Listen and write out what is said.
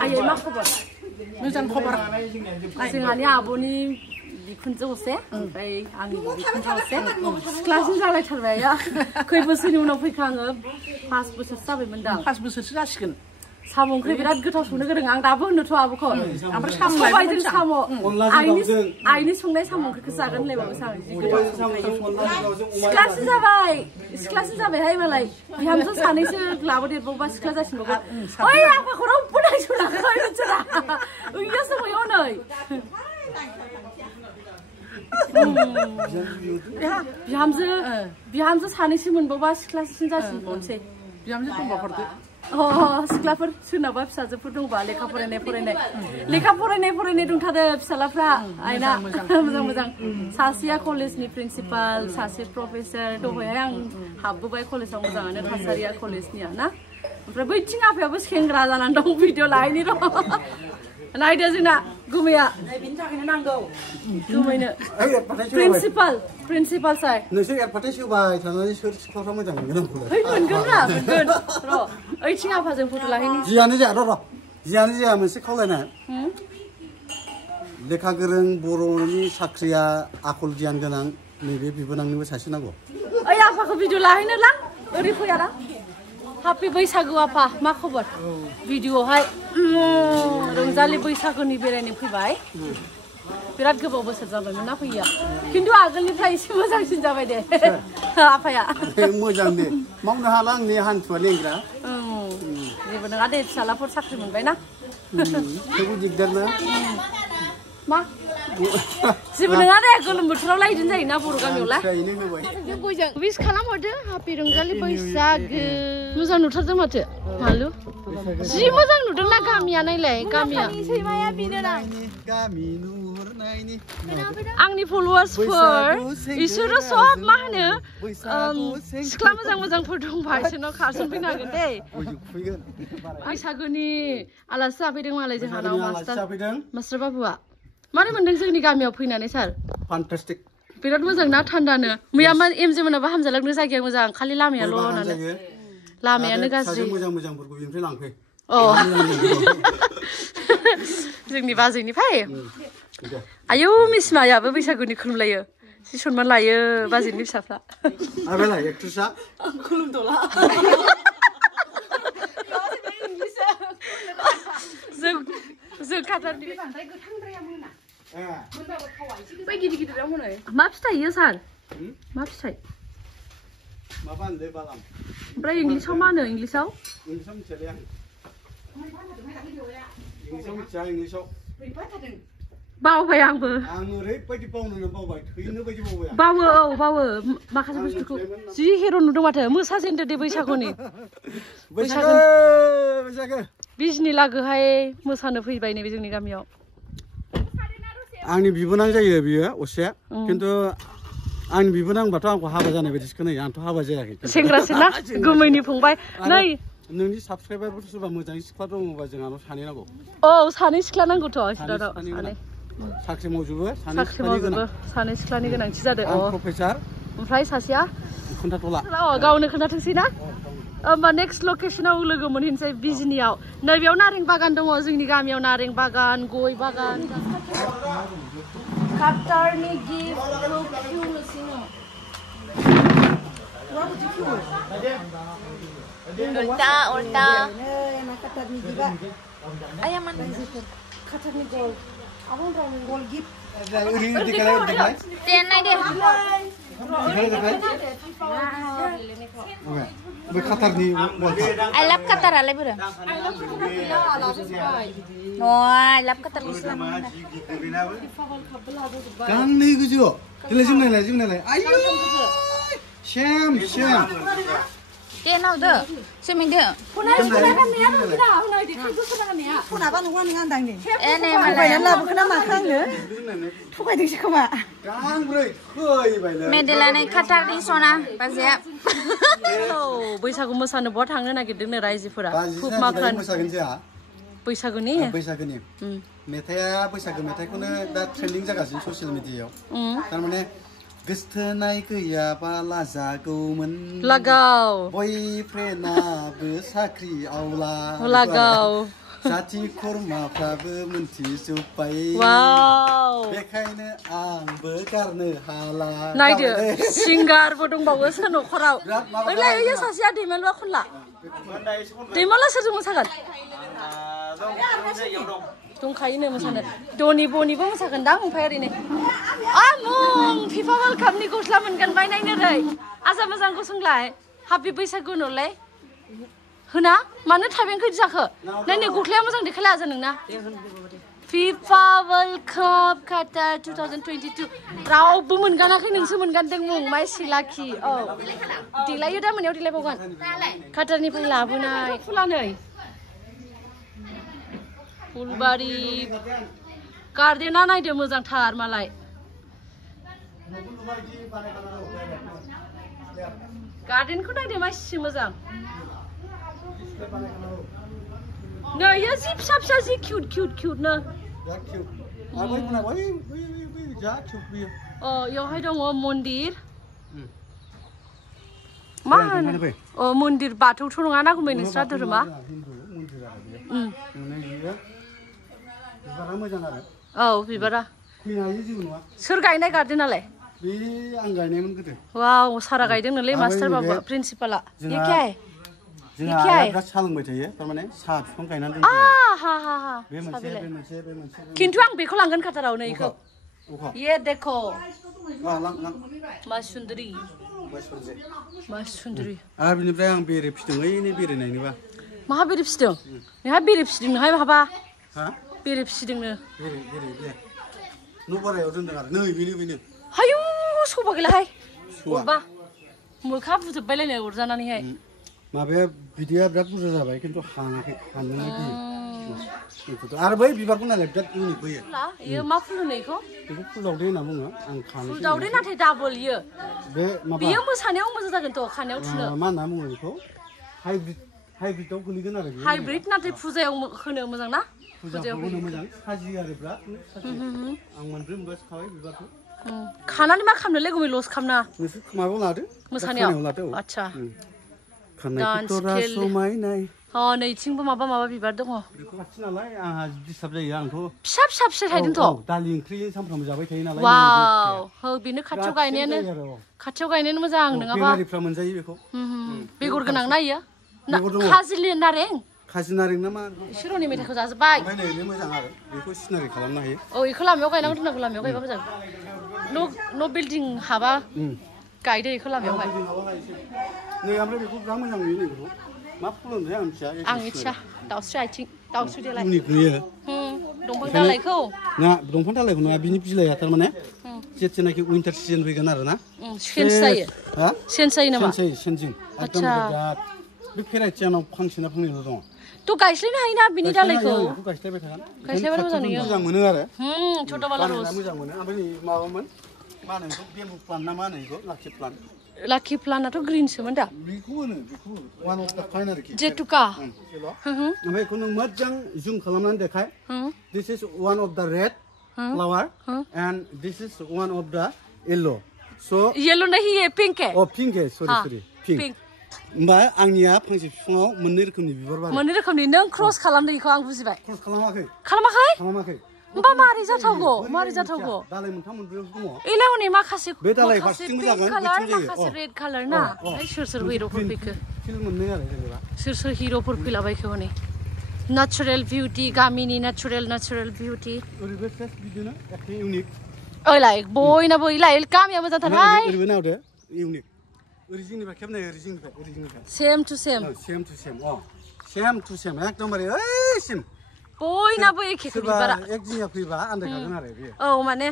Ayo mak kabar. Moजां खबर. जोंहानि आब'नि बिखुनजो असे ओमफ्राय आंनि बिखुनजो असे क्लासनि जालायथारबाय खै बोसोरनि उनाव फैखा आङो 5 बोसोरसो जाबायमोन दा 5 बोसोरसो जासिगोन साम' ओंख्रि बिराद गोथाव संनो गोरों आं दाबो होनोथ' आब'खौ ओमफ्राय साम' सबायजों साम' आइनि संनाय साम' ओंख्रिखौ जागोन होनलायबाबो साम' सिख्लासिन जाबायहाय मालाय बिहामजो सानैसो लाबोदेरबावबा सिख्ला जासिनबावगोन ओइ आफाखौ रावबो नायसनाखै नोंसोरा ओइयासो बैयाव नै बिहामजो सानैसो मोनबावबा सिख्लासिन जासिनबावनोसै बिहामजो दंबा हरदो सिख्लाफोर सोरनाबा फिसाजोफोर दंबा लेखा फरायनाय दंथारो फिसालाफ्रा आइना मोजां सासेया कलेजनि प्रिन्सिपाल सासे प्रफेसर दहायहाय आं हाबबोबाय कलेजाव मोजाङानो थासारिया कलेजनिया ना ओमफ्राय बैथिं आफायाबो सेंग्रा जानानै दं भिडिअ लाहैनि र' नायदो जोंना गुमैया बिनि थाखायनो नांगौ गुमैनो प्रिन्सिपाल सार नोंसोर एडभार्टाइज होबाय थानानै सोर सिख्लाफ्रा मोजां मोनगोन आंखौलाय मोनगोन र' ओइथिं आफाजों फट' लाहैनि जियानो जाया मोनसे खावलायनाय लेखा गोरों बर'नि साख्रिया आखल गियान गोनां नैबे बिबोनांनोबो सासे नांगौ ओइ आफाखौ भिडिअ लाहैनो लां ओरै फैयारा हापि बैसागु आफा मा खबर भिडिअआवहाय रंजालि बैसागुनि बेरायनो फैबाय बिराद गोबाव बोसोर जाबायमोन ना फैया खिन्थु आगोलनिफ्राय एसे मोजांसिन जाबाय दे आफाया मोजां दे मावनो हाला आंनि हान्थुआ लेंग्रा जेबो नङा दे फिसालाफोर साख्रि मोनबाय ना थेवबो दिगदार ना मा जेबो नङा दे गोलोम बोथोरावलाय बिदिनो जायोना बर' गामियावलाय विश खालामहरदो हापि रंजालि बैसागु मोजां नुथारदों माथो मालु जि मोजां नुदोंना गामिया नायलाय गामिया सैमाया बिनो आंनि फलोवार्सफोर इसोरो सब मा होनो सिख्ला मोजांफोर दंबा इसोरनाव खारसनफैनो हागोन दे बैसागुनि आलासि जाफैदों मालाय जोंहानाव मास्टार बाबुआ मारै मोनदों जोंनि गामियाव फैनानै सार फान्टास्टिक बिराद मोजां ना थान्दानो मैया एमजे मोनाबा हामजालांनो जायगाया मोजां खालि लामायाल' होननानै लामायानो गाज्रि मोजांफोरखौ बिनिफ्राय लांफै जोंनि बाजैनिफ्राय आयौ मिसमायाबो बैसागुनि खुलुमलायो जि सनमान लायो बाजैनि फिसाफ्रा आबेलाय एक्ट्रेसआ खुलुमदला जों खाथारनि बांद्राय गोथांद्राया मोना बै गिदिराव मोनो मा फिथाइ इयो सार मा फिथाइ माबा होनदो बालाम ओमफ्राय इंलिसाव मा होनो इंलिसाव मिथियालै आं इंलिसाव बावबाय आंबो आं ओरैबायदि बावनो बावबाय थैनो बायदि बावबाय बावो माखासे बुस्थुखौ जि हिर' नुदों माथो मोसाजेनदो दे बैसागुनि बैसागु बिजनि लागोहाय मोसानो फैबाय नैबे जोंनि गामियाव आंनि बिबोनां जायो बियो असे खिन्थु आंनि बिबोनांबाथ' आंखौ हाबा जानाय बायदिसो खोनायो आंथ' हाबा जायाखै सेंग्रासो ना गुमैनि फंबाय नै नोंनि साबसक्राइबारफोर सोरबा मोजां सिख्ला दङबा जोंहानाव सानै नांगौ सानै सिख्ला नांगौथ' सानै साख्रि मावजोबो सानै सिख्लानि गोनांथि जादों प्रफेसार ओमफ्राय सासेया खोन्थाथ'ला गावनो खोन्थाथोंसै ना होमबा नेक्स्ट लकेसनाव लोगो मोनहैनोसै बिजनियाव नैबेयाव नारें बागान दङ जोंनि गामियाव नारें बागान गय बागान काटारनि गिफ्टखौ खेवनोसैनो उल्टा आया मान काटारनि गल गल गिफ्ट टेन नाय दे काटारनि I love Qatar आलाय बोरो I love Qatar गांनै गोजौआव देलाय जोंनालाय आयौ सेम दे नावदो सेमिंदो फनाबा नङा नङा आंदांनि एने मालाय लाबोखोना माखो आंनो थगायदोंसो खोमा गांब्रै थैबायलै मेडेलानै काटारनि सना बाजैया बैसागु मोसानो बहा थांनो नागिरदोंनो रायजोफोरा खुब माखान मोसागोन जोंहा बैसागुनि मेथाइआ बैसागु मेथाइखौनो दा ट्रेन्डिं जागासिनो ससियेल मिडियायाव थारमाने गोसथोनाय गैयाबा लाजागौमोन लागाव बयफ्रेन्डआबो साख्रि आवला लागाव जाथि खुरमाफ्राबो मोनथिजोब्बाय बेखायनो आंबो गारनो हाला नायदो सिंगारबो दंबावो सोर न'खराव ओइलाय ओइयो सासेया दैमालुआ खनला दैमालुआ सोरजों मोसागोन दंखायोनो मोसानो दनि बनिबो मोसागोन दां ओमफ्राय ओरैनो आमुं फिफा वर्ल्ड कापनि गस्ला मोनगोन बायनायनो रै आजा मोजांखौ सोंलाय हापि बैसागु नोलाय होना मानो थाइबेंखौ जाखो नायनो गस्लाया मोजां देखायला आजा नोंना फिफा वर्ल्ड काप काटार 2022 रावबो मोनगानाखै नोंसो मोनगानदों मुं माइ सिलाखि औ देलायो दा मोनायाव देलायबावगोन काटारनिफ्राय लाबोनाय फुलानै फुलबारि गार्डेना नायदो मोजांथार मालाय गार्डेनखौ नायदो मासि मोजां नै यो जि फिसा फिसा जि क्यूट क्यूट क्यूट नो यावहाय दङ मन्दिर मा होनो अ मन्दिर बाथौथ' नङा ना गुमै नोंस्रा धोरोमा औ बिबारा सोर गायनाय गार्डेनालाय बे आं गायनायमोन गोदो वाव सारा गायदोंनोलै मास्टार बाबा प्रिन्सिपाला इके जोंहा बिराद सालोंबाय थायो तारमाने साहा बिफां गायनानै दोनदों हा हा हा बे मोनसे खिन्थु आं बेखौ लांगोन काटाराव नै इखौ ये देखो मा सुन्दरी आरो बिनिफ्राय आं बेरे फिदों ओइनै बेरे नायनोबा माहा बेरे फिदों नोंहा बेरे फिदों नोहाय माहाबा बेरे फिदोंनो बेरे न' बारायाव दोनदों आरो नै बेनो हायु सौबा गैलाहाय अरबा मोखा बुजोबबायलायनो अरजानानैहाय माबाया बिदैया बिराद बुरजा जाबाय खिन्थु हानाखै हाननोनो गियो आरो बै बिबारखौ नायलाय बिराद इउनिक बोयो इयो मा फुल होनो इखौ बेखौ फुल दावदै होनना बुङो आं खानो फुल दावदै नाथाय डाबल इयो बे माबा बियो मोसानायाव मोजां जागोन थ' खानायाव थुनो मा होनना बुङो बेखौ हाइब्रिदाव गोलैगोन आरो बियो हाइब्रिद नाथाय फुजायाव होनो मोजां ना फुजायाव होनो मोजां साजियो आरो बिराद आं मोनब्रै मोनबासो खाबाय बिबारखौ खानानै मा खालामनोलै गुमै लस खालामना नोंसोर माबायाव लादो मोसानायाव लादो आच्छा समायनाय नैथिंबो माबा माबा बिबार दङ बेखौ खाथि नालाय आंहा डिस्टार्ब जायो आंथ' फिसा फिसा फिसा थायदोंथ' दालि ओंख्रि सानफ्रामबो जाबाय थायो नालाय वाव हो बेनो खाथियाव गायनायानो मोजां नङाबा बेमारिफ्रा मोनजायो बेखौ बेगर गोनां ना इयो खाजिलि नारें खाजि नारें ना मा सिर'नि मेथाइखौ जाजोब्बाय ओमफ्राय नै बे मोजां आरो बेखौ सिनारि खालामनो हायो औ बेखौ लामायाव गायनांगौ दोननांगौ लामायाव गायबा मोजां न' बिल्डिं हाबा गायदो बेखौ लामायावहाय नै ओमफ्राय बेखौ बिराद मोजां नुयो नै बेखौ मा फुल होनोथाय आं मिथिया दाउस्रि आथिं दाउस्रि देलाय नुयो दंफां दालायखौ ना दंफां दालायखौ नङा बिनि बिलाइया थारमाने जेनाखि उइन्टार सिजन फैगोन आरो ना सेन्स जायो सेन्स जायो नामा सेन्सिं एकदम बिराद बे भेराइटियानाव फांसेना फांनैल' दङ थ' गायस्लायनो हायोना बिनि दालायखौ गायस्लायबाय थागोन गायस्लायबानो मोजां नुयो मोजां मोनो आरो छोटा बाला र'ज मोजां मोनो ओमफ्राय नै माबामोन मा होनो बेखौ बेम्बु प्लान्ट ना मा होनो बेखौ लाकि प्लान्टआथ' ग्रिनसोमोन दा बेखौ होनो वान अफ द फाइन आरोखि जेटुका ओमफ्राय बेखौ नों मोजां जुम खालामनानै देखाय दिस इज वान अफ द red flower and this is one of द येल्लो स' येल्लो नहीं है पिंक है अ पिंक है सरि पिंक होमबा आंनिया फांसे बिफाङाव मोननै रोखोमनि बिबार बारो मोननै रोखोमनि नों क्रस खालामदों बेखौ आं बुजिबाय क्रस खालामाखै होमबा मारै जाथावगौ दालाय मोनथाम मोनब्रैयावसो दङ एलाय हनै माखासे बे दालाय फारसेथिंबो जागोन माखासे रेड कालार ना सोर हिर'फोर फैखो फिल मोननै आरो जेनेबा सोर हिर'फोर फैलाबायखो हनै नेचारेल बिउटि गामिनि नेचारेल बिउटि ओरैबो टेस्ट बिदिनो एखे इउनिक ओइलाय बयनाबो इलाय गामिया मोजांथारहाय ओरैबो नायदो इउनिक ओरै जिंनिफ्राय खेबनाय ओरै जिंनिफ्राय सेम टु सेम एकदमबारे ओइसिम बयनाबो एखेखौ बिबारा एक जिंगा फैबा आन्दायखागोन आरो बेयो औ माने